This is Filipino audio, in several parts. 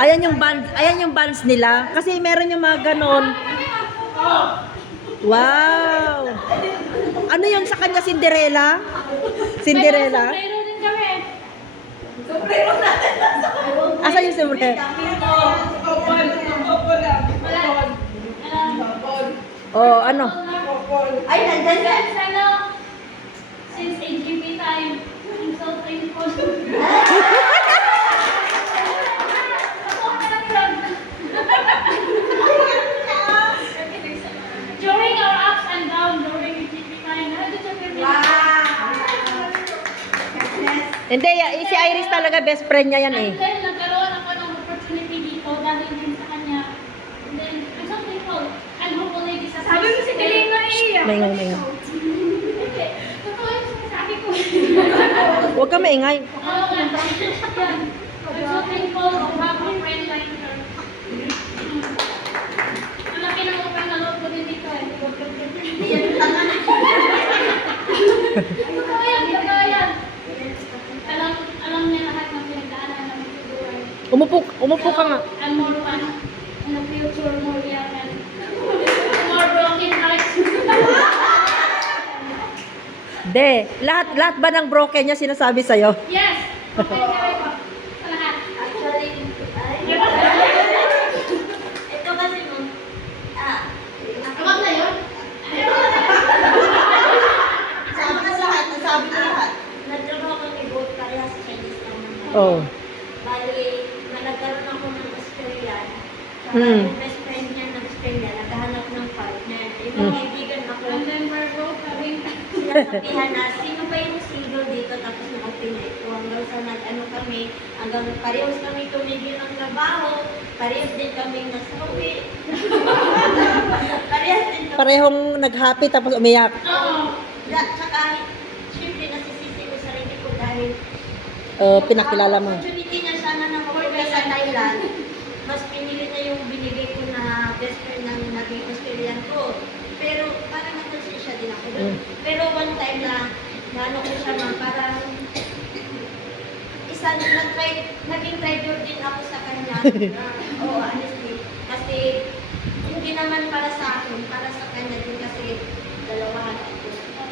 Ayan yung bands nila. Kasi meron yung mga ganon. Wow! Ano yung sa kanya, Cinderella? Cinderella? Pero din kami. Asa yung sombrero? Oh, ano? Ay, nandyan ka. Since AGP time, I'm so thankful. During our ups and downs, during AGP time, nandun siya kami. Hindi, si Iris talaga best friend niya yan eh. And then, nagkaroon ako ng opportunity dito dahil din sa kanya. And then, I'm so thankful. And hopefully, this is... Sabi mo si Kalina iya. Maingay. Totoo yung sinasabi ko. Huwag ka maingay. Oo nga. Yan. I'm so thankful to have a friend like her. Ang laki ng utang na loob ko din dito eh. Totoo yan, totoo yan. Alam niya lahat ng pinagdaanan ng buhay. Umupo ka nga. And more fun in the future, more young and more broken hearts. De, lahat ba ng broken niya sinasabi sa'yo? Yes! Okay, kaya po. Sa lahat. Actually, ito kasi mo, Abang na yun? sabi ka sa lahat, nasabi ko lahat. Nagtrabaho kami both pareha sa Chinese lang naman. Oh. Bali, nagkaroon ako ng Australian. Saka Hmm. yung best friend niya ng Australia, naghahanap ng partner. Yung mga kaibigan ako, And then we're both having... sila sabihan na, sino ba yung single dito tapos nakapinay ko. Hanggang sa nag-ano kami, hanggang parehos kami tumigil ng trabaho, parehos din kami nasawi. Parehos din kami. Parehong nag-happy tapos umiyak. Oo. Tsaka, syempre nasisisi ko sarili ko dahil Pinakilala mo. opportunity niya sana na mabuhay sa Thailand, mas pinili niya yung binigay ko na best friend ng naging Australian ko. Pero parang nagkonsensya din ako doon. Pero one time na naano ko siya man, parang naging traitor din ako sa kanya. Oo, honestly. Kasi hindi naman para sa akin, para sa kanya din kasi dalawahan ako.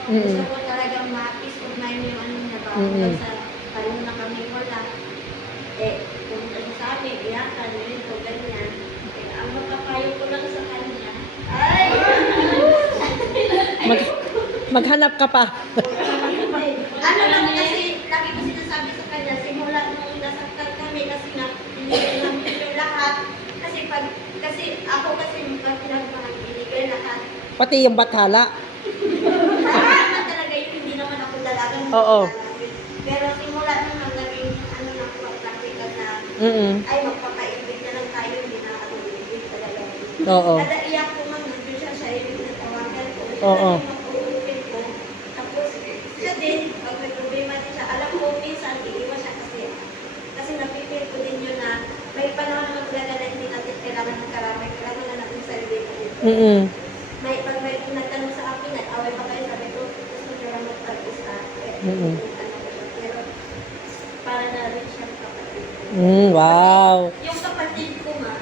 Gusto ko talagang ma-peace of mind yung ano niya ba. Hanggang sa pareho na kami wala. Kung ano sa amin, iyakan, ito, ganyan. Ang mapapayo ko lang sa kanya, ay! Maghanap ka pa. Ano lang kasi, lagi ko sinasabi sa kanya, simula nung nasaktan kami kasi nga, binigay namin yung lahat. Kasi ako kasi pinagmahal, binigay lahat. Pati yung bathala. Naman talaga yun, hindi naman ako dalagang Oo. Pero simula nung naging, ano na po, practical na, ay magpapaibig na lang tayo, hindi na ako ibig talaga. Oo. Kada iyak ko man, nandun siya sa ibig na tawagan ko. Oo. Mag-uupin ko. Tapos, siya din, pag may problema din siya, alam ko, minsan, iiwan siya kasi napipil ko din yun na, may panahon naman talaga na hindi natin kailangan ng karamay, kailangan na natin sarili natin. Pag may nagtanong sa akin, away pa kayo, sabi ko, gusto nyo lang magpag-isa. Pero, para na rin siyang kapatid. Wow. Yung kapatid ko ma,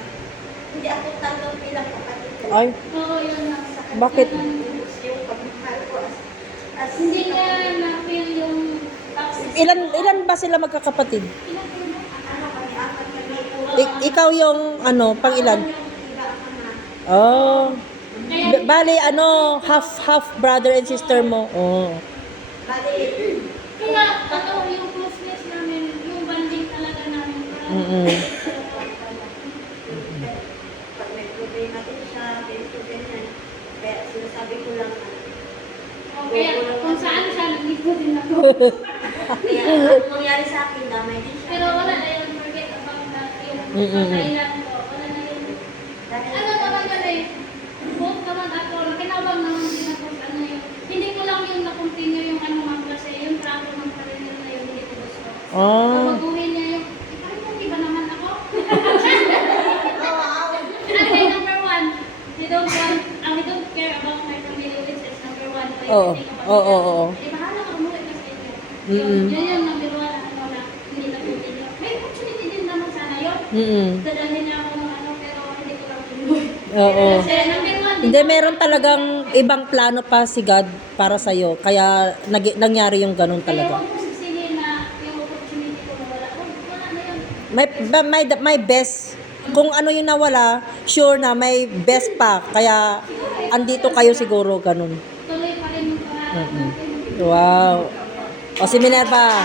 hindi ako tanggap bilang kapatid ko. Ay, Oo, yun lang. Sa kanya bakit? yung pagmahal ko as Hindi niya na-feel yung toxic. ilan ba sila magkakapatid? ano kami, apat kami. Ikaw yung pang ilan? Yung iba ako na. Oh. Kaya, Bali, half brother and sister mo. Oh. Bali, kaya, yung closeness namin, yung bonding talaga namin. pag may problema din siya, ganito, ganyan. Kaya sinasabi ko lang, Okay, kung saan siya, nandito din ako. kaya ang mangyari sa akin, damay din siya. Pero wala na yun, forget about that. Yung Thailand ko, wala na yun. Dahil, Ano naman yun eh, both naman ako, nakinabang naman din ako sa ano yun. Hindi ko lang yung na-continue yung ano mga kasi yung trato ng partner na yun, hindi ko gusto. Oh. Baguhin niya yung, parang kung iba naman ako. Okay, number one, he don't care about my family, which is number one. So, Oo. everything about Oo. them. Eh, bahala ka umuwi ka sa inyo. Yun yung number one, ano na, hindi na continue. May opportunity din naman sana yun. Dadalhin niya ako ng ano, pero hindi ko lang tinuloy. Oo. Kasi number one, Hindi, meron talagang ibang plano pa si God para sa'yo. Kaya nangyari yung ganun Kaya talaga. huwag mo sisingin na yung opportunity ko nawala. Wala na yun. May best. Kung ano yung nawala, sure na may best pa. Kaya andito kayo siguro ganun. Tuloy pa rin yung pangarap natin. Wow. O si Minerva.